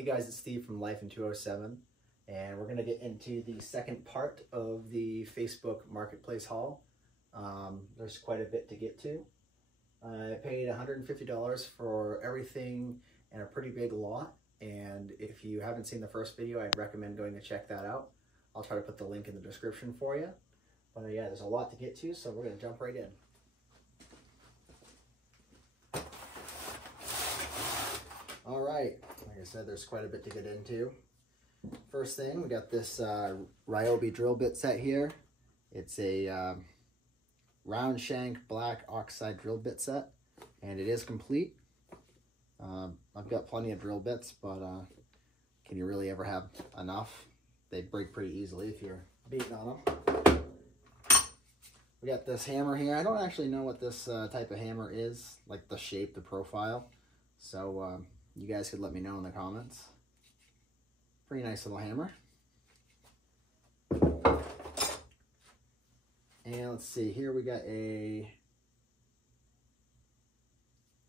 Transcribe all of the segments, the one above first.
Hey guys, it's Steve from Life in 207, and we're going to get into the second part of the Facebook Marketplace haul. There's quite a bit to get to. I paid $150 for everything in a pretty big lot, and if you haven't seen the first video, I'd recommend going to check that out. I'll try to put the link in the description for you. But yeah, there's a lot to get to, so we're going to jump right in. All right, like I said, there's quite a bit to get into. First thing, we got this Ryobi drill bit set here. It's a round shank black oxide drill bit set, and it is complete. I've got plenty of drill bits, but can you really ever have enough? They break pretty easily if you're beating on them. We got this hammer here. I don't actually know what this type of hammer is, like the shape, the profile. So you guys could let me know in the comments. Pretty nice little hammer. And let's see, here we got a,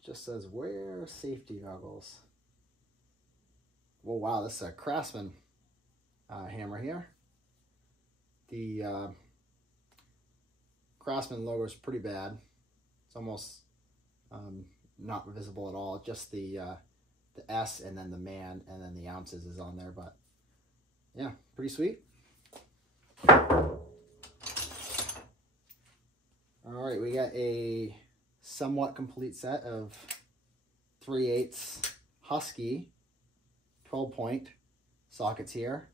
just says, wear safety goggles. Well, wow, this is a Craftsman hammer here. The Craftsman logo is pretty bad. It's almost not visible at all. Just the S and then the man and then the ounces is on there, but yeah, pretty sweet. All right, we got a somewhat complete set of 3/8 Husky 12-point sockets here.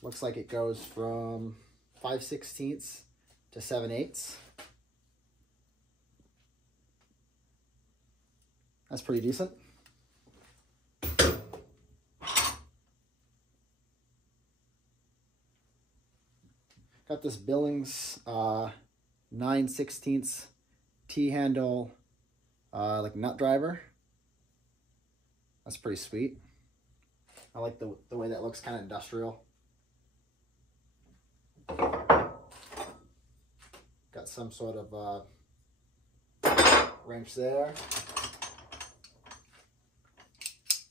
Looks like it goes from 5/16 to 7/8. That's pretty decent. Got this Billings 9/16 T-handle like nut driver. That's pretty sweet. I like the way that looks, kind of industrial. Got some sort of wrench there.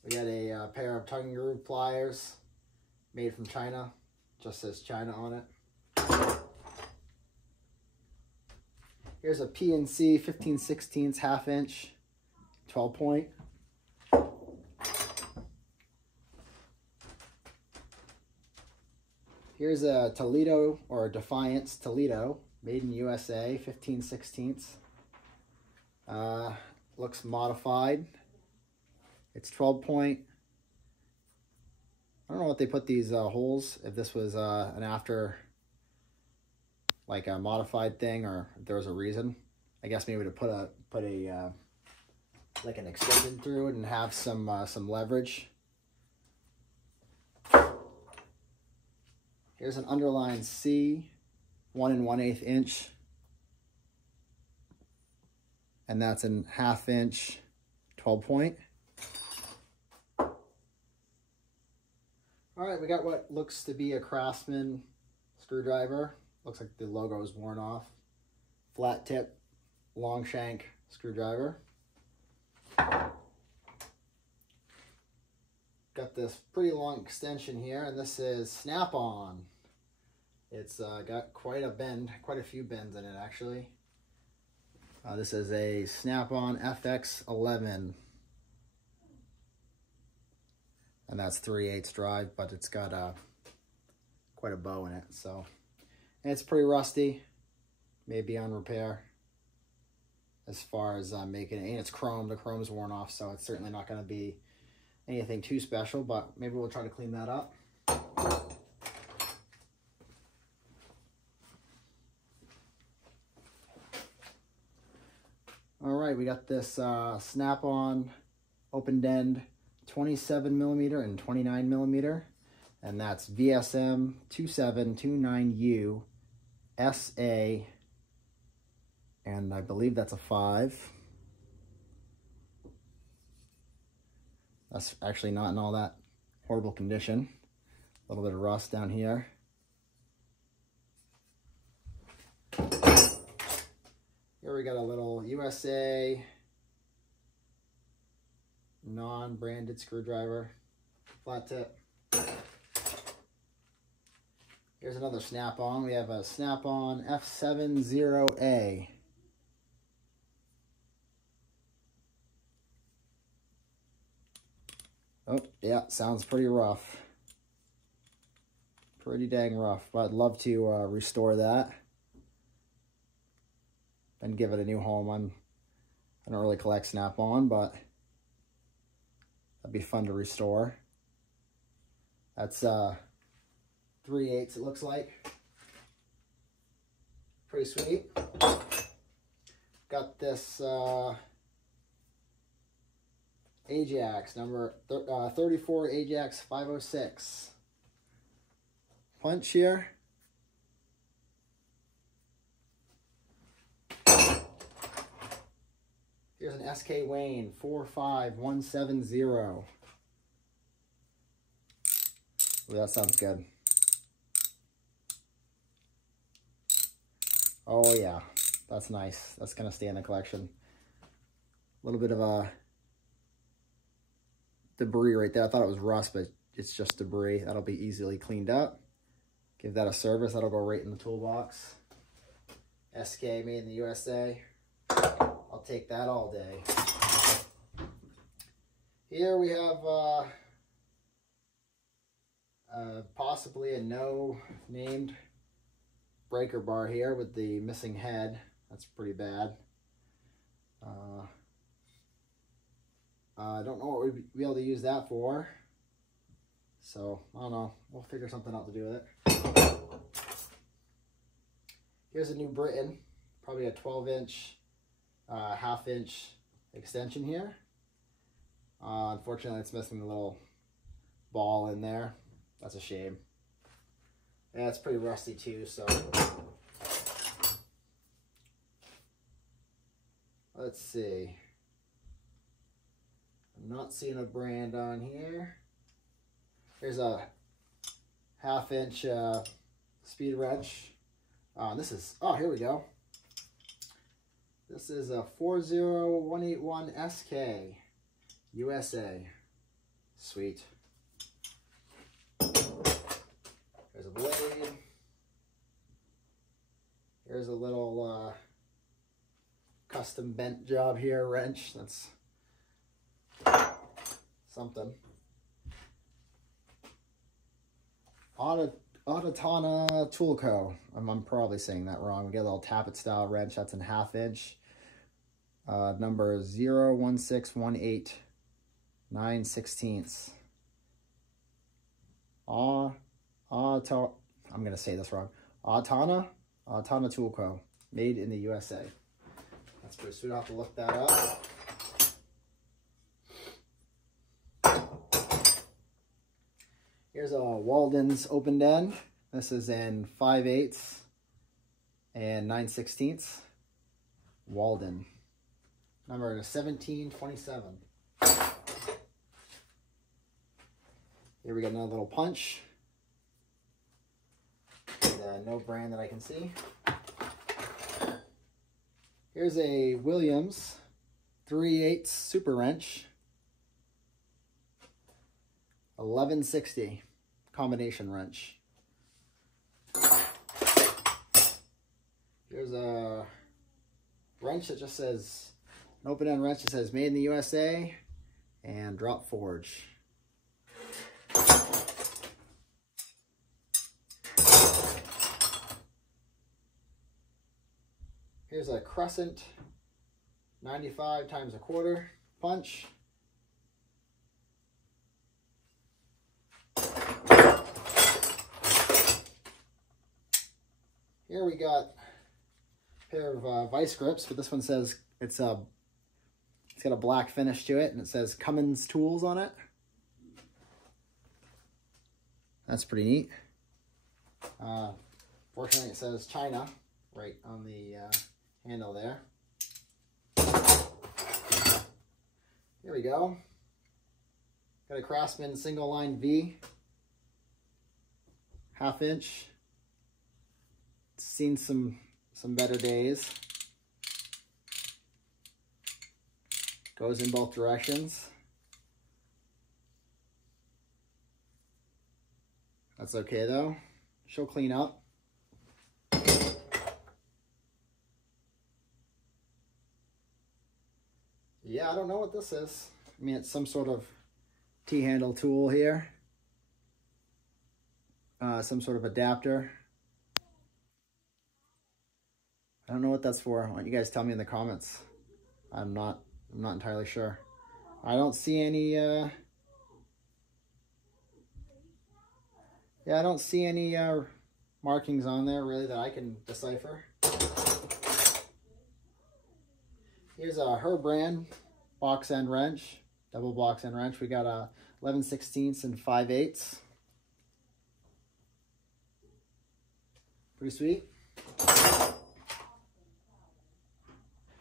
We got a pair of tugging groove pliers made from China. Just says China on it. Here's a PNC 15/16 1/2-inch 12-point. Here's a Toledo, or a Defiance Toledo, made in USA, 15/16. Looks modified. It's 12-point. I don't know what they put these holes, if this was an after, like a modified thing, or if there was a reason. I guess maybe to put a like an extension through it and have some leverage. Here's an underline C, 1 1/8 inch, and that's an 1/2 inch 12-point. All right, we got what looks to be a Craftsman screwdriver. Looks like the logo is worn off. Flat tip, long shank screwdriver. Got this pretty long extension here, and this is snap-on. It's got quite a bend, quite a few bends in it actually. This is a snap-on FX11. And that's 3/8 drive, but it's got quite a bow in it, so. And it's pretty rusty, maybe on repair as far as making it. And it's chrome, the chrome's worn off, so it's certainly not gonna be anything too special, but maybe we'll try to clean that up. All right, we got this snap-on open end 27mm and 29mm, and that's VSM 2729U SA, and I believe that's a 5. That's actually not in all that horrible condition. A little bit of rust down here. Here we got a little USA non-branded screwdriver. flat tip. Here's another snap-on. We have a snap-on F70A. Oh, yeah, sounds pretty rough. Pretty dang rough, but I'd love to restore that and give it a new home. I don't really collect snap-on, but that'd be fun to restore. That's 3/8 it looks like. Pretty sweet. Got this Ajax, number 34 Ajax 506. Punch here. Here's an SK Wayne 45170. Ooh, that sounds good. Oh yeah, that's nice. That's gonna stay in the collection. A little bit of a debris right there. I thought it was rust, but it's just debris. That'll be easily cleaned up. Give that a service. That'll go right in the toolbox. SK made in the USA. I'll take that all day. Here we have possibly a no-named breaker bar here with the missing head. That's pretty bad. I don't know what we'd be able to use that for. So, I don't know. We'll figure something out to do with it. Here's a new Britain. Probably a 12-inch, half-inch extension here. Unfortunately, it's missing a little ball in there. That's a shame. Yeah, it's pretty rusty too, so. Let's see. I'm not seeing a brand on here. Here's a half-inch speed wrench. This is, oh, here we go. This is a 40181 SK USA. Sweet. There's a blade. Here's a little custom bent job here, wrench. That's something. Auditana Tool Co. I'm probably saying that wrong. We get a little tappet style wrench. That's in half-inch. Number 01618 9/16. I'm gonna say this wrong. Auditana Tool Co. Made in the USA. That's pretty sweet. I'll have to look that up. Here's a Walden's opened end. This is in 5/8 and 9/16. Walden. Number 1727. Here we got another little punch. And, no brand that I can see. Here's a Williams 3/8 super wrench. 1160 combination wrench. Here's a wrench that just says, an open-end wrench that says made in the USA and drop forge. Here's a Crescent 95 times 1/4 punch. Here we got a pair of vice grips, but this one says it's got a black finish to it, and it says Cummins Tools on it. That's pretty neat. Fortunately, it says China right on the handle there. Here we go. Got a Craftsman single line V, 1/2 inch. Seen some better days. Goes in both directions. That's okay though. She'll clean up. Yeah, I don't know what this is. I mean, it's some sort of T-handle tool here. Some sort of adapter. I don't know what that's for. Why don't you guys tell me in the comments? I'm not entirely sure. I don't see any yeah, I don't see any markings on there really that I can decipher. Here's her brand box end wrench, double box end wrench. We got a 11/16 and 5/8. Pretty sweet.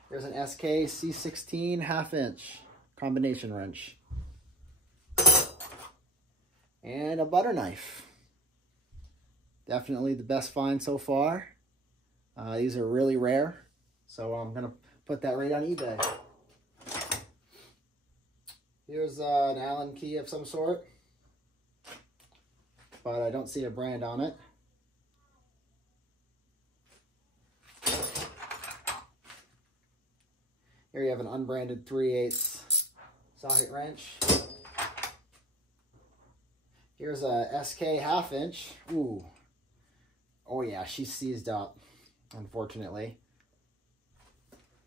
There's an SK C16 1/2" combination wrench. And a butter knife. Definitely the best find so far. These are really rare, so I'm gonna put that right on eBay. Here's an Allen key of some sort, but I don't see a brand on it. Here you have an unbranded 3/8 socket wrench. Here's a SK 1/2". Ooh. Oh yeah, she's seized up, unfortunately.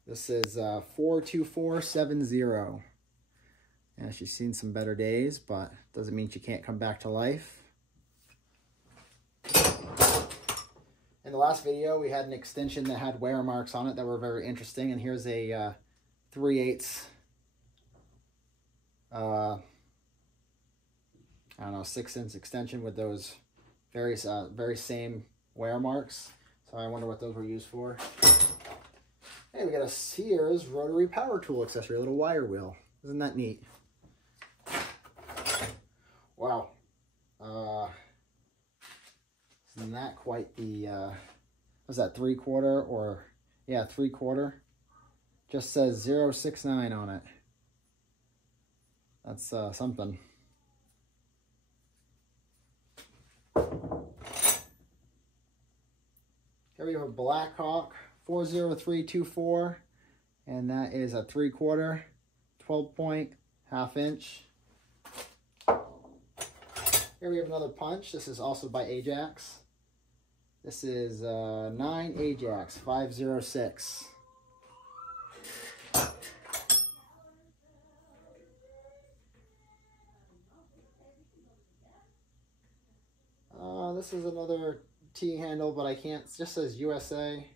This is 42470. Yeah, she's seen some better days, but doesn't mean she can't come back to life. In the last video, we had an extension that had wear marks on it that were very interesting, and here's a 3/8 I don't know, 6" extension with those very same wear marks. So I wonder what those were used for. Hey, we got a Sears rotary power tool accessory, a little wire wheel. Isn't that neat? Wow. Isn't that quite the, what's that, 3/4 or, yeah, 3/4. Just says 069 on it. That's something. Here we have a Blackhawk 40324, and that is a 3/4, 12-point, 1/2". Here we have another punch. This is also by Ajax. This is 9 Ajax 506. This is another T-handle, but I can't, it just says USA.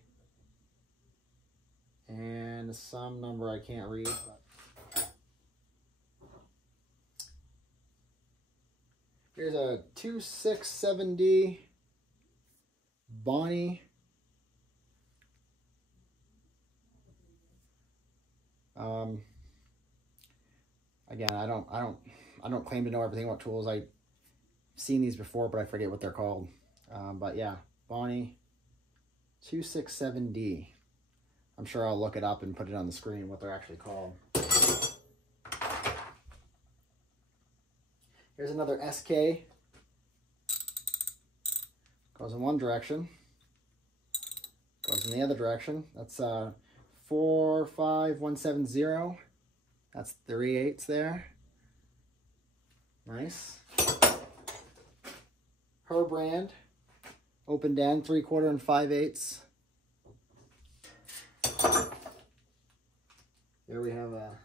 And some number I can't read. But. Here's a 267D Bonnie. Again, I don't claim to know everything about tools. I've seen these before, but I forget what they're called. But yeah, Bonnie 267D. I'm sure I'll look it up and put it on the screen what they're actually called. Here's another SK. Goes in one direction. Goes in the other direction. That's 45170. That's 3/8 there. Nice. Her brand. Opened end, 3/4 and 5/8. Here we have a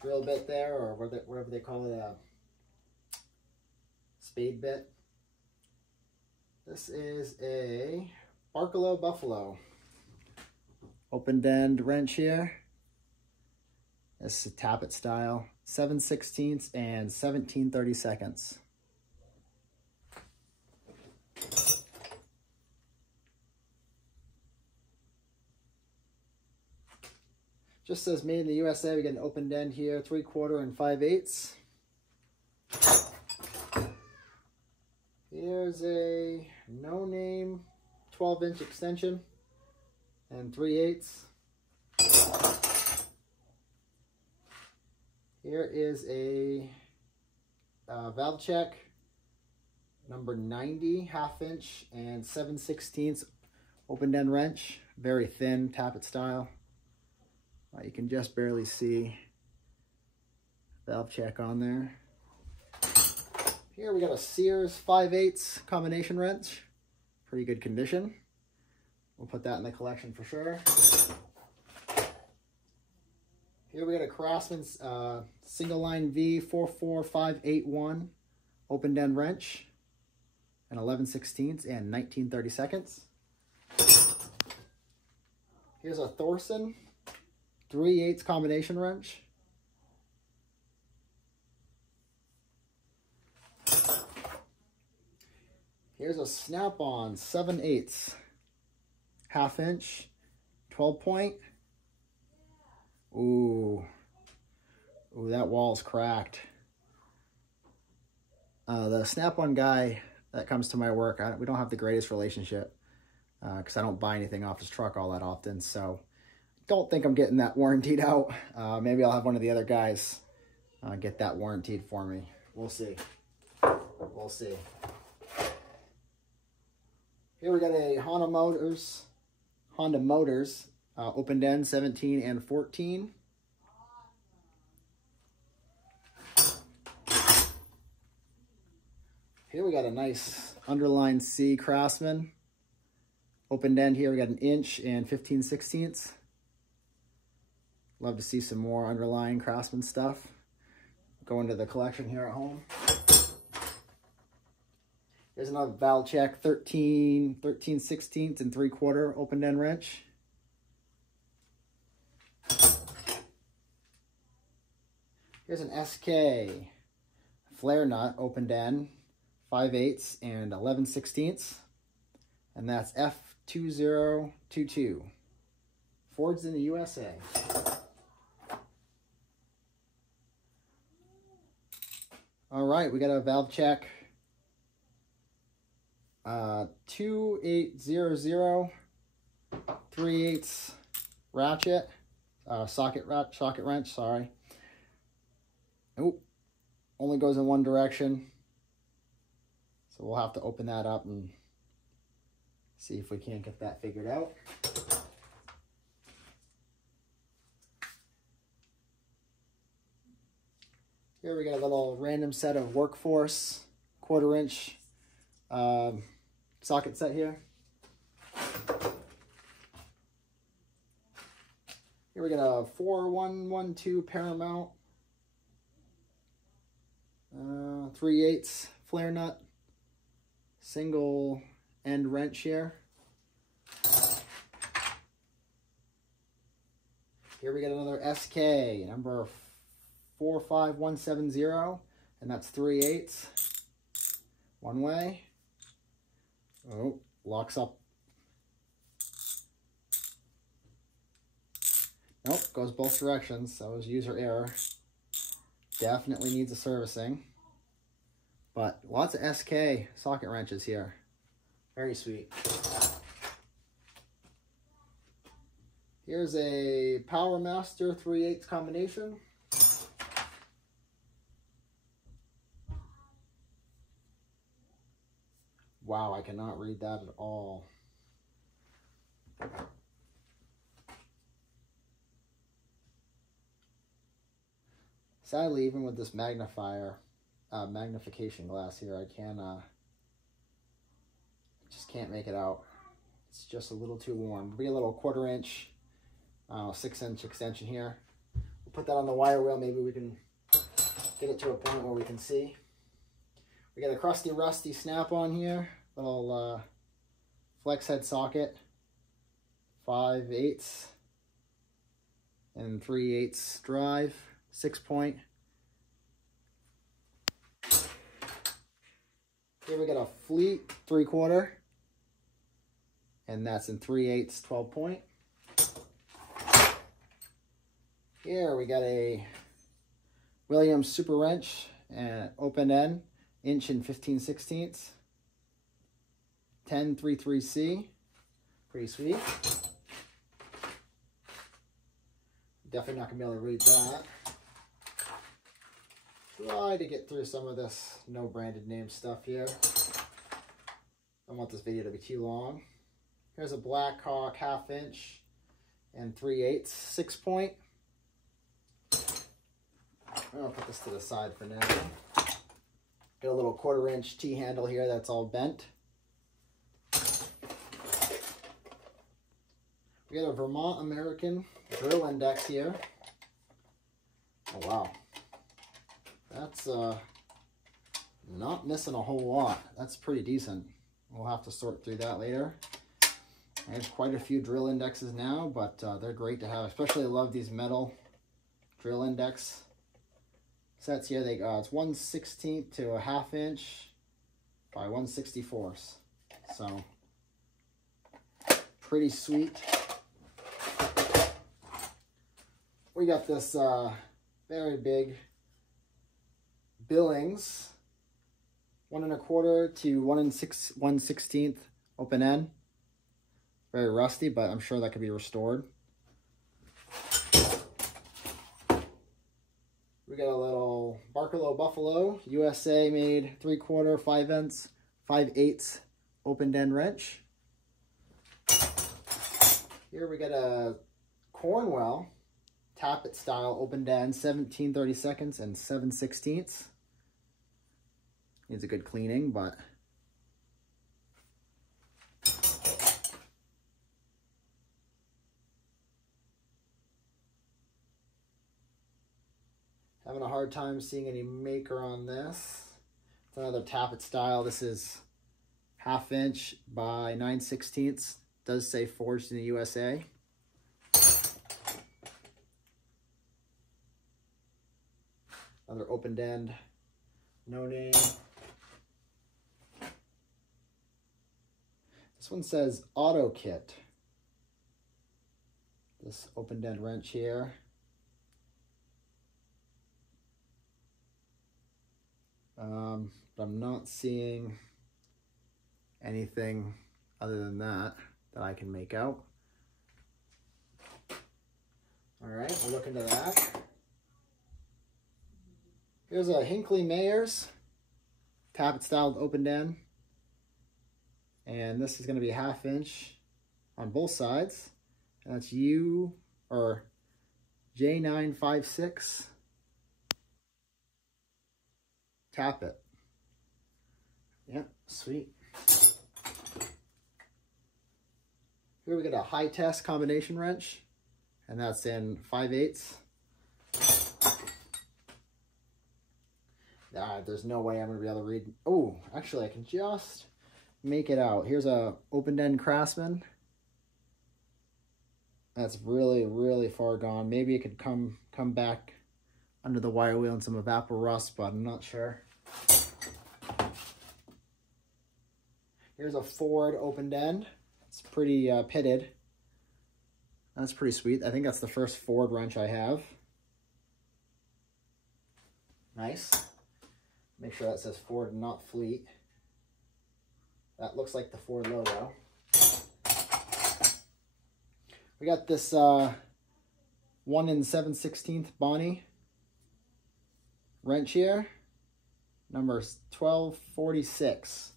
drill bit there, or whatever they call it, a spade bit. This is a Barkalow Buffalo. Opened end wrench here. This is a tappet style, 7/16 and 17/32. Just says made in the USA. We get an opened end here, 3/4 and 5/8. Here's a no-name 12-inch extension and 3/8. Here is a valve check number 90 1/2" and 7/16 open end wrench. Very thin tappet style. You can just barely see valve check on there. Here we got a Sears 5/8 combination wrench. Pretty good condition. We'll put that in the collection for sure. Here we got a Craftsman's single line V 44581 open end wrench, and 11/16 and 19/32. Here's a Thorson 3/8 combination wrench. Here's a Snap-on 7/8 1/2" 12-point. Ooh, that wall's cracked. The Snap-on guy that comes to my work, we don't have the greatest relationship because I don't buy anything off his truck all that often. So don't think I'm getting that warrantied out. Maybe I'll have one of the other guys get that warrantied for me. We'll see. We'll see. Here we got a Honda Motors open end 17 and 14. Here we got a nice underline C Craftsman open end. Here we got 1 inch and 15/16. Love to see some more underlying Craftsman stuff go into the collection here at home. Here's another valve check 13/16 and 3/4 open end wrench. Here's an SK flare nut open end 5/8 and 11/16, and that's F2022. Ford's in the USA. All right, we got a valve check 2800 3/8 ratchet socket wrench. Sorry. Nope. Only goes in one direction. So we'll have to open that up and see if we can't get that figured out. Here we got a little random set of Workforce 1/4 inch socket set here. Here we got a 4112 Paramount 3/8 flare nut single end wrench here. Here we got another SK number 45170, and that's 3/8 one way. Oh, locks up. Nope, goes both directions. That was user error. Definitely needs a servicing. But lots of SK socket wrenches here. Very sweet. Here's a Power Master 3/8 combination. Wow, I cannot read that at all. Sadly, even with this magnification glass here, I just can't make it out. It's just a little too warm. We get a little 1/4 inch, 6-inch extension here. We'll put that on the wire wheel. Maybe we can get it to a point where we can see. We got a Crusty Rusty Snap-on here. Little flex head socket, 5/8 and 3/8 drive, 6-point. Here we got a Fleet 3/4, and that's in 3/8 12-point. Here we got a Williams Super Wrench and open end, 1 inch and 15/16. 1033C, pretty sweet. Definitely not gonna be able to read that. try to get through some of this no branded name stuff here. Don't want this video to be too long. Here's a Blackhawk 1/2 inch and 3/8 6-point. I'll put this to the side for now. Got a little 1/4 inch T-handle here that's all bent. We got a Vermont American drill index here. Oh wow. That's not missing a whole lot. That's pretty decent. We'll have to sort through that later. I have quite a few drill indexes now, but they're great to have. Especially I love these metal drill index sets here. They it's 1/16 to a 1/2 inch by 1/64. So pretty sweet. We got this very big Billings 1 1/4 to 1/16 open end. Very rusty, but I'm sure that could be restored. We got a little Barkalow Buffalo USA made 3/4, 5/8 open end wrench. Here we got a Cornwell Tappet style open end 17/32 and 7/16. Needs a good cleaning, but having a hard time seeing any maker on this. It's another Tappet style. This is 1/2 inch by 9/16. Does say forged in the USA. Another open end, no name. This one says Auto Kit. This open end wrench here. But I'm not seeing anything other than that I can make out. All right, we'll look into that. Here's a Hinckley Mayers Tappet styled open end. And this is going to be 1/2 inch on both sides. And that's J956 Tappet. Yeah, sweet. Here we got a high test combination wrench, and that's in 5/8. There's no way I'm going to be able to read. Oh, actually, I can just make it out. Here's a open end Craftsman. That's really, really far gone. Maybe it could come back under the wire wheel and some evapor rust, but I'm not sure. Here's a Ford open end. It's pretty pitted. That's pretty sweet. I think that's the first Ford wrench I have. Nice. Make sure that says Ford and not Fleet. That looks like the Ford logo. We got this 1 7/16 Bonnie wrench here. Number 1246.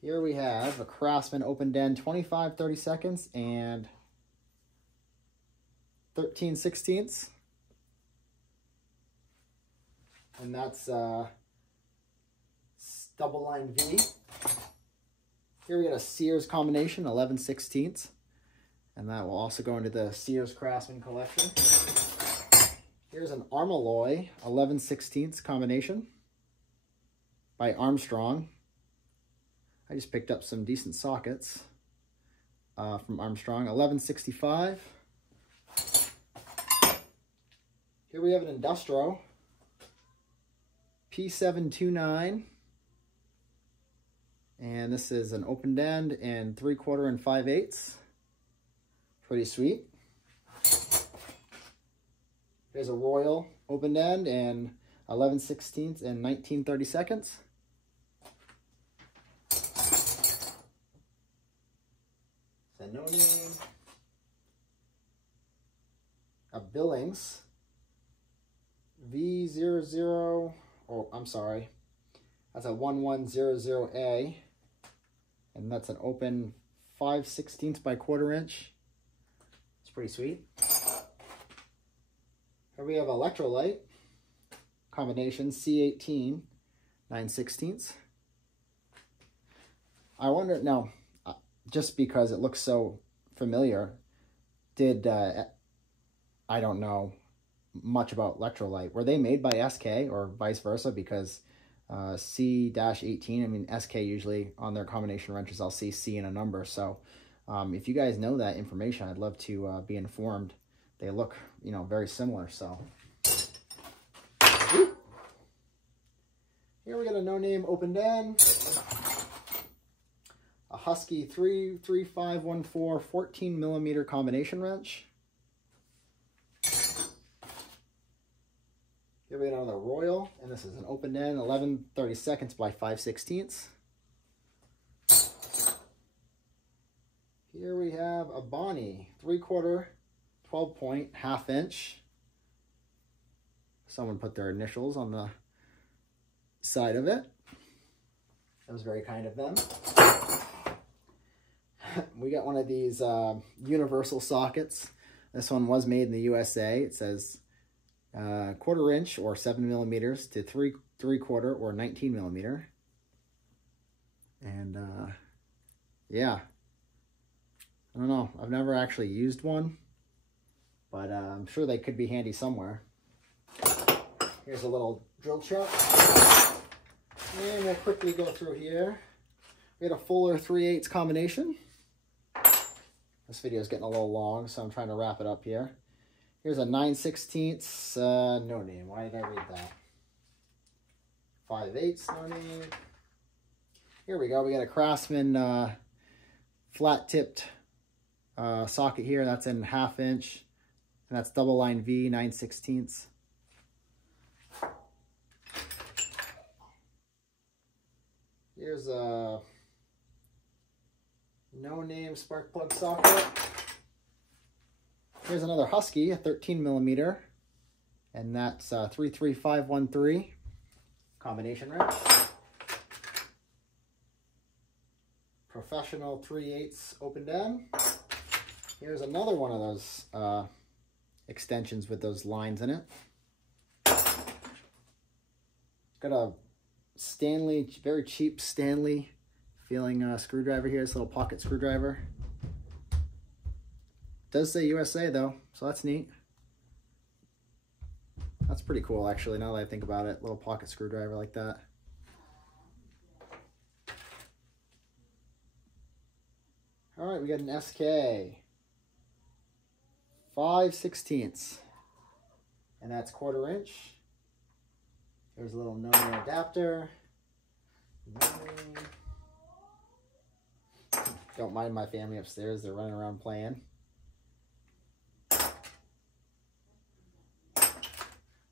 Here we have a Craftsman open end 25/32 and 13/16. And that's double line V. Here we got a Sears combination 11/16. And that will also go into the Sears Craftsman collection. Here's an Armalloy 11/16 combination by Armstrong. I just picked up some decent sockets from Armstrong. 11/65. Here we have an Industro P729. And this is an open end and 3/4 and 5/8. Pretty sweet. Here's a Royal open end and 11/16 and 19/32. No name. A Billings V00, oh, I'm sorry. That's a 1100A. And that's an open 5/16 by 1/4 inch. It's pretty sweet. Here we have electrolyte. Combination C18, 9/16. I wonder, now, just because it looks so familiar, I don't know much about electrolyte. Were they made by SK or vice versa? Because C-18, I mean, SK usually on their combination wrenches, I'll see C and a number. So if you guys know that information, I'd love to be informed. They look, you know, very similar. So here we got a no-name opened end. A Husky 33514 14mm combination wrench. Here we got another Royal, and this is an open end, 11/32 by 5/16. Here we have a Bonnie 3/4 12-point 1/2 inch. Someone put their initials on the side of it. That was very kind of them. We got one of these universal sockets. This one was made in the USA. It says 1/4 inch or 7mm to 3/4 or 19mm. And yeah, I don't know. I've never actually used one, but I'm sure they could be handy somewhere. Here's a little drill chuck. And we'll quickly go through here. We had a Fuller 3/8 combination. This video is getting a little long, so I'm trying to wrap it up here. Here's a 9/16, no name. Why did I read that? 5/8, no name. Here we go. We got a Craftsman flat-tipped socket here. That's in 1/2 inch, and that's double line V, 9/16. Here's a no-name spark plug socket. Here's another Husky, a 13mm, and that's 33513 combination wrench. Professional 3/8 open end. Here's another one of those extensions with those lines in it. Got a Stanley, very cheap Stanley feeling screwdriver here, this little pocket screwdriver. Does say USA though, so that's neat. That's pretty cool actually, now that I think about it. Little pocket screwdriver like that. Alright, we got an SK 5/16, and that's 1/4 inch. There's a little no-name adapter. Don't mind my family upstairs, they're running around playing.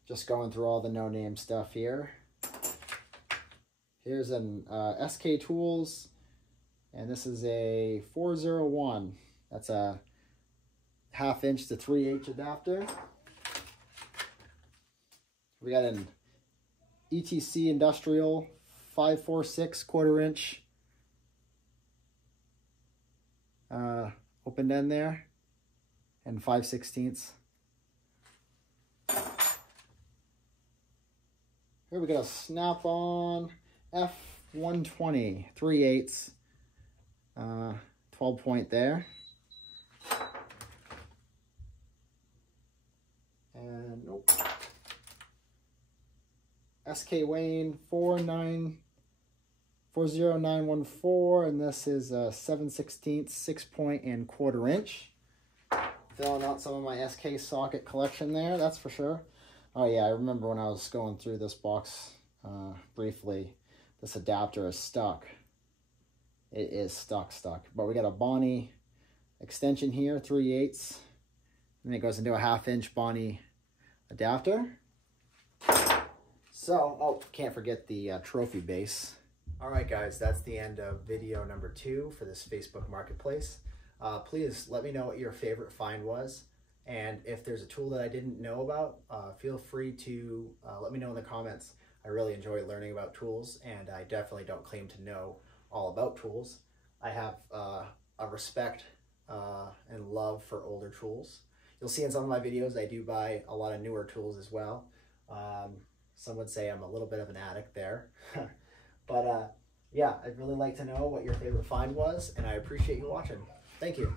Just going through all the no-name stuff here. Here's an SK Tools, and this is a 401. That's a 1/2 inch to 3/8 adapter. We got an ETC Industrial 546 1/4 inch open end there, and 5/16. Here we got a Snap-on F120 3/8 12-point there. And nope. SK Wayne 40914, and this is a 7/16 6-point and 1/4 inch. Filling out some of my SK socket collection there, that's for sure. Oh yeah, I remember when I was going through this box briefly, this adapter is stuck. It is stuck. But we got a Bonnie extension here, 3/8, and it goes into a 1/2 inch Bonnie adapter. So, oh, can't forget the trophy base. All right, guys, that's the end of video number 2 for this Facebook Marketplace. Please let me know what your favorite find was. And if there's a tool that I didn't know about, feel free to let me know in the comments. I really enjoy learning about tools, and I definitely don't claim to know all about tools. I have a respect and love for older tools. You'll see in some of my videos I do buy a lot of newer tools as well. Some would say I'm a little bit of an addict there. But yeah, I'd really like to know what your favorite find was, and I appreciate you watching. Thank you.